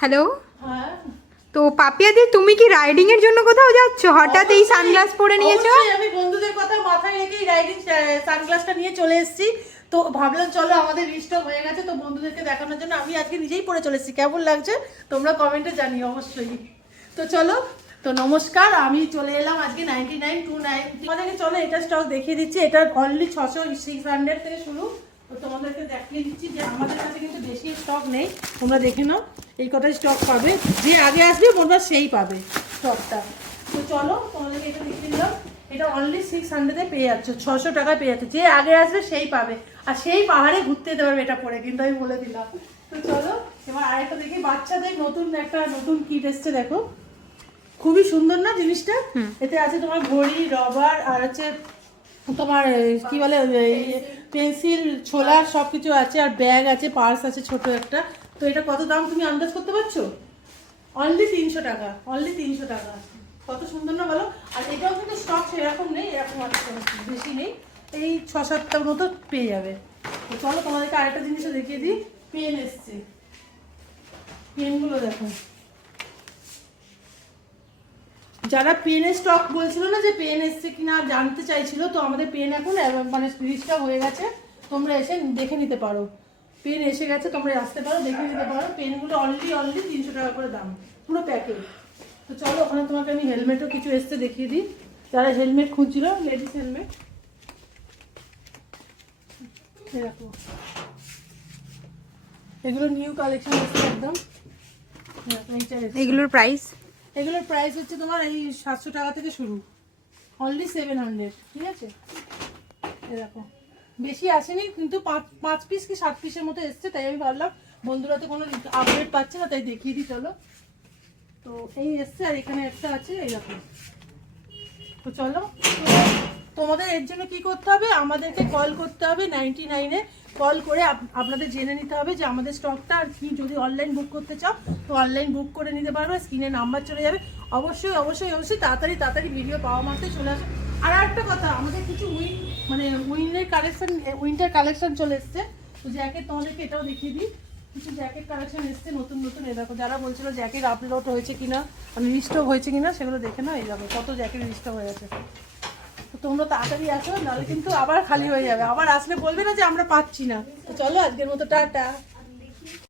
Hello. হ্যাঁ, তো পাপিয়া দি, তুমি কি রাইডিং এর জন্য কোথাও যাচ্ছ? হঠাৎ এই সানগ্লাস পরে নিয়েছো? অবশ্যই আমি বন্ধুদের কথা মাথায় রেখেই রাইডিং সানগ্লাসটা নিয়ে চলে এসেছি। তো ভাবলাম চলো আমাদের রিস্টক হয়ে গেছে, তো বন্ধুদেরকে দেখানোর জন্য আমি আজকে নিজেই পরে চলে এসেছি। কেমন লাগছে তোমরা কমেন্টে জানিও অবশ্যই। তো চলো, তো নমস্কার, আমি চলে এলাম আজকে 9929 তোমাদেরকে চলো এটা স্টক দেখিয়ে দিচ্ছি। এটা অনলি 600-600 থেকে শুরু। তো তোমাদেরকে দেখিয়ে দিচ্ছি যে আমাদের কাছে কিন্তু বেশি স্টক নেই, তোমরা দেখে নাও। এই কটাই স্টক পাবে, যে আগে আসবে বলবা সেই পাবে স্টকটা। তো চলো তোমাদেরকে এটা দেখিয়ে দিলাম। এটা অনলি 600-এ পেয়ে যাচ্ছ, 600 টাকায় পেয়ে যাচ্ছে। যে আগে আসবে সেই পাবে, আর সেই পাহাড়ে ঘুরতে যেতে পারবে এটা পরে, কিন্তু আমি বলে দিলাম। তো চলো এবার আরেকটা দেখি, বাচ্চাদের নতুন কিট এসছে, দেখো খুবই সুন্দর না জিনিসটা। এতে আছে তোমার ঘড়ি, রবার, আর হচ্ছে তোমার কি বলে পেন্সিল, ছোলার সব কিছু আছে, আর ব্যাগ আছে, পার্স আছে ছোট একটা। তো এটা কত দাম তুমি আন্দাজ করতে পারছো? অনলি 300 টাকা, অনলি 300 টাকা। কত সুন্দর না বলো? আর এটাও কিন্তু স্টক সেরকম নেই, এরকম আছে, বেশি নেই, এই 6-7টার মতো পেয়ে যাবে। তো চলো তোমাদেরকে আরেকটা জিনিসও দেখিয়ে দিই। পেন এসছে, পেনগুলো দেখো। যারা পেনের স্টক বলছিল না যে পেন এসছে কিনা জানতে চাইছিল, তো আমাদের পেন এখন মানে রিস্টক হয়ে গেছে, তোমরা এসে দেখে নিতে পারো। পেন এসে গেছে, তোমরা আসতে পারো, দেখে নিতে পারো। পেনগুলো অনলি 300 টাকা করে দাম, পুরো প্যাকেট। তো চলো ওখানে তোমাকে আমি হেলমেটও কিছু এসছে দেখিয়ে দিই। যারা হেলমেট খুঁজছিল, লেডিস হেলমেট এরকম, এগুলো নিউ কালেকশন এসছে একদম। এগুলোর প্রাইস? এগুলোর প্রাইস হচ্ছে তোমার এই 700 টাকা থেকে শুরু, অনলি 700, ঠিক আছে? এরকম বেশি আসেনি, কিন্তু 5 পিস কি 7 পিসের মতো এসছে, তাই আমি ভাবলাম বন্ধুরা তো কোনো আপডেট পাচ্ছে না, তাই দেখিয়ে দিই চলো। তো এই এসছে, আর এখানে একটা আছে এইরকম। তো চলো, তোমাদের এর জন্য কি করতে হবে, আমাদেরকে কল করতে হবে 99-এ। কল করে আপনাদের জেনে নিতে হবে যে আমাদের স্টকটা আর কি। যদি অনলাইন বুক করতে চাও তো অনলাইন বুক করে নিতে পারবে, স্ক্রিনে নাম্বার চলে যাবে। অবশ্যই অবশ্যই অবশ্যই তাড়াতাড়ি ভিডিও পাওয়া মাত্রই চলে আসে। আর একটা কথা, আমাদের কিছু উইন্টার কালেকশন চলে এসছে। তো জ্যাকেট তোমাদেরকে এটাও দেখিয়ে দিই, কিছু জ্যাকেট কালেকশন এসছে নতুন। এই দেখো, যারা বলছিল জ্যাকেট আপলোড হয়েছে কিনা, মানে রিস্টক হয়েছে কিনা, সেগুলো দেখে নাও। এই দেখো কত জ্যাকেট রিস্টক হয়ে গেছে। তো তোমরা তাড়াতাড়ি আসো, নাহলে কিন্তু আবার খালি হয়ে যাবে। আবার আসলে বলবে না যে আমরা পাচ্ছি না। তো চলো আজকের মতো টাটা।